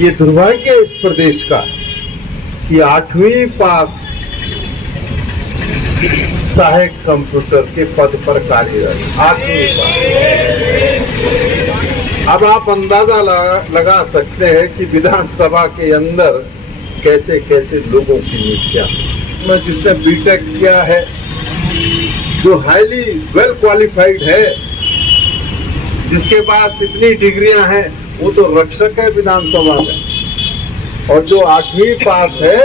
ये दुर्भाग्य है इस प्रदेश का कि 8वीं पास सहायक कंप्यूटर के पद पर कार्यरत 8वीं पास। अब आप अंदाजा लगा सकते हैं कि विधानसभा के अंदर कैसे कैसे लोगों की नियुक्तियां, मैं जिसने बीटेक किया है, जो हाईली वेल क्वालिफाइड है, जिसके पास इतनी डिग्रियां हैं, वो तो रक्षक है विधानसभा में, और जो 8वीं पास है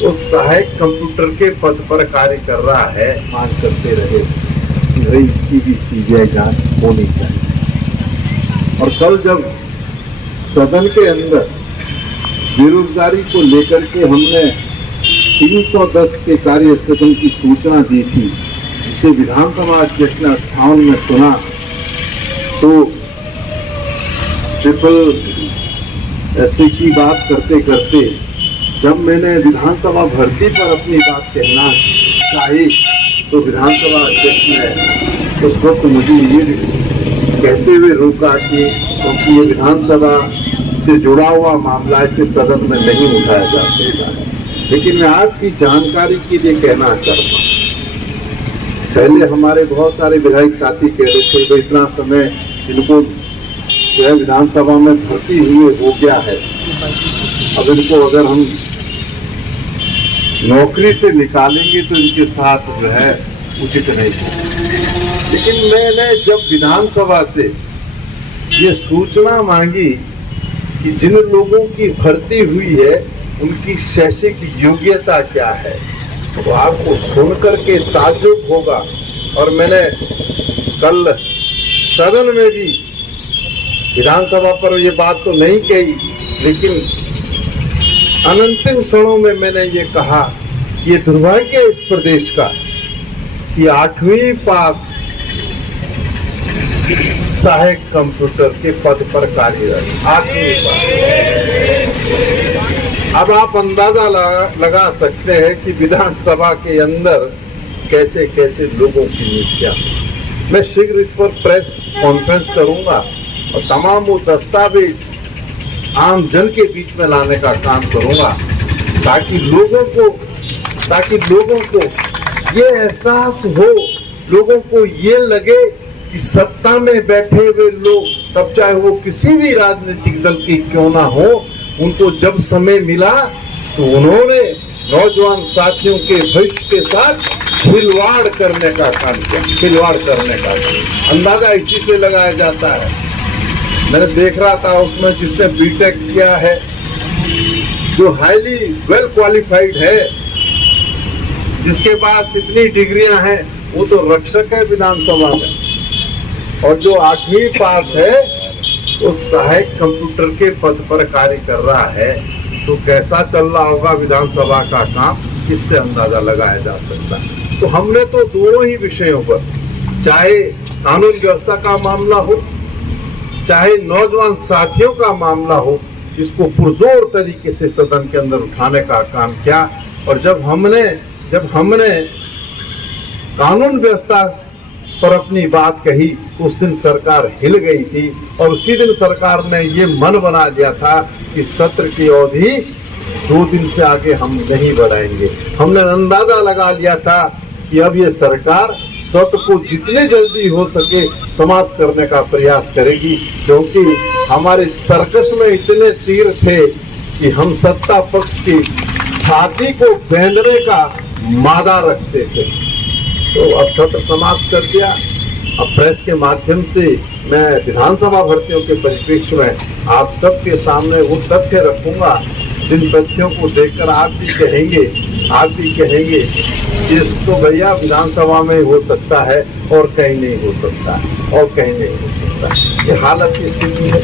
वो सहायक कंप्यूटर के पद पर कार्य कर रहा है। मांग करते रहे कि भाई इसकी भी सीबीआई जांच होनी चाहिए। और कल जब सदन के अंदर बेरोजगारी को लेकर के हमने 310 के कार्य स्थगन की सूचना दी थी, जिसे विधानसभा अध्यक्ष ने 58 में सुना, तो ट्रिपल एससी की बात करते करते जब मैंने विधानसभा भर्ती पर अपनी बात कहना चाही, तो विधानसभा अध्यक्ष ने उस वक्त मुझे ये कहते हुए रोका कि क्योंकि ये विधानसभा से जुड़ा हुआ मामला है, इसे सदन में नहीं उठाया जा सकता है। लेकिन मैं आपकी जानकारी के लिए कहना चाहता हूँ, पहले हमारे बहुत सारे विधायक साथी कह रहे थे कि इतना समय इनको जो है विधानसभा में भर्ती हुए हो गया है, अब इनको अगर हम नौकरी से निकालेंगे तो इनके साथ जो है उचित नहीं है। लेकिन मैंने जब विधानसभा से ये सूचना मांगी कि जिन लोगों की भर्ती हुई है उनकी शैक्षिक योग्यता क्या है, तो आपको सुनकर के ताज्जुब होगा। और मैंने कल सदन में भी विधानसभा पर ये बात तो नहीं कही, लेकिन अनंतिम क्षणों में मैंने ये कहा कि ये दुर्भाग्य है इस प्रदेश का कि 8वीं पास सहायक कंप्यूटर के पद पर कार्यरत 8वीं पास। अब आप अंदाजा लगा सकते हैं कि विधानसभा के अंदर कैसे कैसे लोगों की नियुक्तियां। मैं शीघ्र इस पर प्रेस कॉन्फ्रेंस करूंगा और तमाम वो दस्तावेज आम जन के बीच में लाने का काम करूंगा, ताकि लोगों को ये एहसास हो, लोगों को ये लगे कि सत्ता में बैठे हुए लोग, तब चाहे वो किसी भी राजनीतिक दल की क्यों ना हो, उनको जब समय मिला तो उन्होंने नौजवान साथियों के भविष्य के साथ खिलवाड़ करने का काम किया। खिलवाड़ करने का अंदाजा इसी से लगाया जाता है। मैंने देख रहा था उसमें जिसने बीटेक किया है, जो हाईली वेल क्वालिफाइड है, जिसके पास इतनी डिग्रियां हैं, वो तो रक्षक है विधानसभा में, और जो 8वीं पास है वो सहायक कंप्यूटर के पद पर कार्य कर रहा है। तो कैसा चल रहा होगा विधानसभा का काम, इससे अंदाजा लगाया जा सकता है। तो हमने तो दोनों ही विषयों पर, चाहे कानून व्यवस्था का मामला हो, चाहे नौजवान साथियों का मामला हो, इसको पुरजोर तरीके से सदन के अंदर उठाने का काम किया। और जब हमने कानून व्यवस्था पर अपनी बात कही, उस दिन सरकार हिल गई थी, और उसी दिन सरकार ने ये मन बना लिया था कि सत्र की अवधि 2 दिन से आगे हम नहीं बढ़ाएंगे। हमने अंदाजा लगा लिया था कि अब ये सरकार सत्र को जितने जल्दी हो सके समाप्त करने का प्रयास करेगी, क्योंकि हमारे तर्कश में इतने तीर थे कि हम सत्ता पक्ष की छाती को बेंधने का मादा रखते थे। तो अब सत्र समाप्त कर दिया। अब प्रेस के माध्यम से मैं विधानसभा भर्तियों के परिप्रेक्ष्य में आप सबके सामने वो तथ्य रखूंगा, जिन तथ्यों को देखकर आप भी कहेंगे कि इसको भैया विधानसभा में हो सकता है और कहीं नहीं हो सकता है, और कहीं नहीं हो सकता है। ये हालत की स्थिति है।